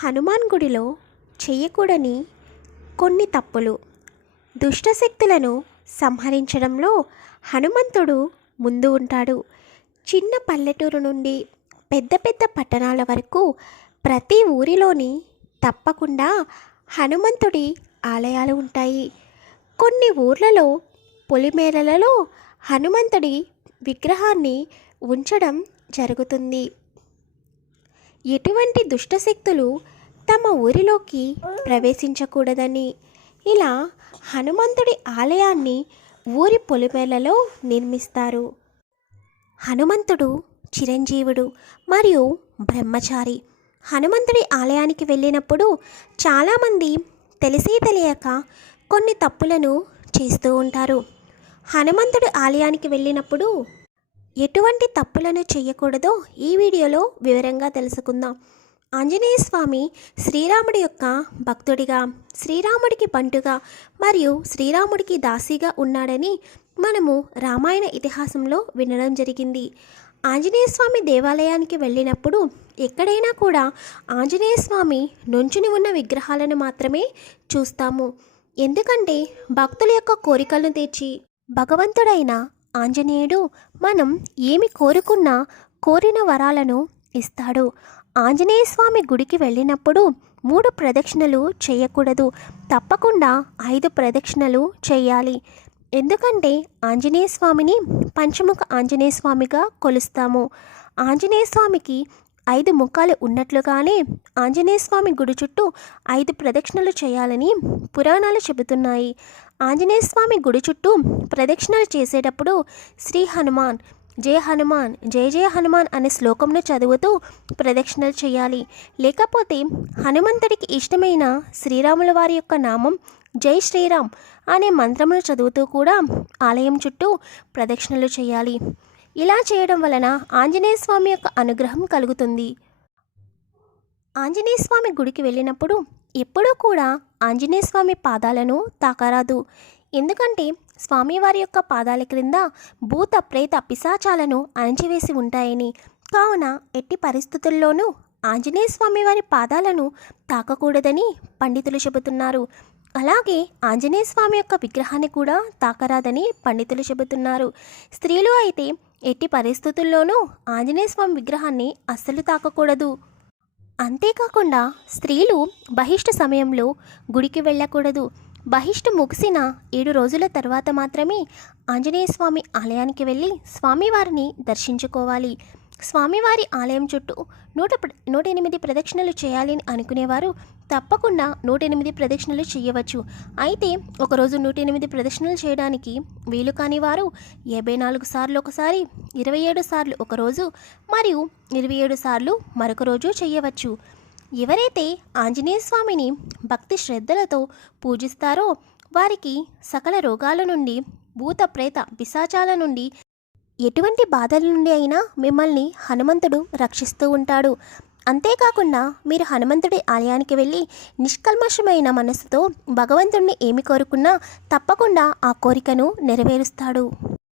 హనుమాన్ గుడిలో చేయకూడని కొన్ని తప్పులు. దుష్టశక్తులను సంహరించడంలో హనుమంతుడు ముందు ఉంటాడు. చిన్న పల్లెటూరు నుండి పెద్ద పెద్ద పట్టణాల వరకు ప్రతి ఊరిలోని తప్పకుండా హనుమంతుడి ఆలయాలు ఉంటాయి. కొన్ని ఊర్లలో పొలిమేరలలో హనుమంతుడి విగ్రహాన్ని ఉంచడం జరుగుతుంది. ఎటువంటి దుష్టశక్తులు తమ ఊరిలోకి ప్రవేశించకూడదని ఇలా హనుమంతుడి ఆలయాన్ని ఊరి పొలిమేరలలో నిర్మిస్తారు. హనుమంతుడు చిరంజీవుడు మరియు బ్రహ్మచారి. హనుమంతుడి ఆలయానికి వెళ్ళినప్పుడు చాలామంది తెలిసి తెలియక కొన్ని తప్పులను చేస్తూ ఉంటారు. హనుమంతుడి ఆలయానికి వెళ్ళినప్పుడు ఎటువంటి తప్పులను చేయకూడదో ఈ వీడియోలో వివరంగా తెలుసుకుందాం. ఆంజనేయ స్వామి శ్రీరాముడి యొక్క భక్తుడిగా, శ్రీరాముడికి బంటుగా మరియు శ్రీరాముడికి దాసిగా ఉన్నాడని మనము రామాయణ ఇతిహాసంలో వినడం జరిగింది. ఆంజనేయ స్వామి దేవాలయానికి వెళ్ళినప్పుడు ఎక్కడైనా కూడా ఆంజనేయ స్వామి నుంచుని ఉన్న విగ్రహాలను మాత్రమే చూస్తాము. ఎందుకంటే భక్తుల యొక్క కోరికలను తీర్చి భగవంతుడైన ఆంజనేయుడు మనం ఏమి కోరుకున్నా కోరిన వరాలను ఇస్తాడు. ఆంజనేయ స్వామి గుడికి వెళ్ళినప్పుడు 3 ప్రదక్షిణలు చేయకూడదు, తప్పకుండా 5 ప్రదక్షిణలు చేయాలి. ఎందుకంటే ఆంజనేయ స్వామిని పంచముఖ ఆంజనేయ స్వామిగా కొలుస్తాము. ఆంజనేయ స్వామికి 5 ముఖాలు ఉన్నట్లుగానే ఆంజనేయ స్వామి గుడి చుట్టూ 5 ప్రదక్షిణలు చేయాలని పురాణాలు చెబుతున్నాయి. ఆంజనేయ స్వామి గుడి చుట్టూ ప్రదక్షిణలు చేసేటప్పుడు శ్రీ హనుమాన్ జయ హనుమాన్ జయ జయ హనుమాన్ అనే శ్లోకంను చదువుతూ ప్రదక్షిణలు చేయాలి. లేకపోతే హనుమంతుడికి ఇష్టమైన శ్రీరాముల వారి యొక్క నామం జై శ్రీరామ్ అనే మంత్రమును చదువుతూ కూడా ఆలయం చుట్టూ ప్రదక్షిణలు చేయాలి. ఇలా చేయడం వలన ఆంజనేయ స్వామి యొక్క అనుగ్రహం కలుగుతుంది. ఆంజనేయ స్వామి గుడికి వెళ్ళినప్పుడు ఎప్పుడూ కూడా ఆంజనేయ స్వామి పాదాలను తాకరాదు. ఎందుకంటే స్వామివారి యొక్క పాదాల క్రింద భూత ప్రేత పిశాచాలను అణిచివేసి ఉంటాయని. కావున ఎట్టి పరిస్థితుల్లోనూ ఆంజనేయ స్వామి వారి పాదాలను తాకకూడదని పండితులు చెబుతున్నారు. అలాగే ఆంజనేయ స్వామి యొక్క విగ్రహాన్ని కూడా తాకరాదని పండితులు చెబుతున్నారు. స్త్రీలు అయితే ఎట్టి పరిస్థితుల్లోనూ ఆంజనేయ స్వామి విగ్రహాన్ని అస్సలు తాకకూడదు. అంతేకాకుండా స్త్రీలు బహిష్ట సమయంలో గుడికి వెళ్ళకూడదు. బహిష్టు ముగిసిన 7 రోజుల తర్వాత మాత్రమే ఆంజనేయ స్వామి ఆలయానికి వెళ్ళి స్వామివారిని దర్శించుకోవాలి. స్వామివారి ఆలయం చుట్టూ 108 ప్రదక్షిణలు చేయాలని అనుకునేవారు తప్పకుండా 108 ప్రదక్షిణలు చేయవచ్చు. అయితే ఒకరోజు 108 ప్రదక్షిణలు చేయడానికి వీలు కాని వారు 74 సార్లు ఒకసారి, 27 సార్లు ఒకరోజు మరియు 27 సార్లు మరొక రోజు చేయవచ్చు. ఎవరైతే ఆంజనేయ స్వామిని భక్తి శ్రద్ధలతో పూజిస్తారో వారికి సకల రోగాల నుండి, భూత ప్రేత పిశాచాల నుండి, ఎటువంటి బాధల నుండి అయినా మిమ్మల్ని హనుమంతుడు రక్షిస్తూ ఉంటాడు. అంతేకాకుండా మీరు హనుమంతుడి ఆలయానికి వెళ్ళి నిష్కల్మషమైన మనస్సుతో భగవంతుడిని ఏమి కోరుకున్నా తప్పకుండా ఆ కోరికను నెరవేరుస్తాడు.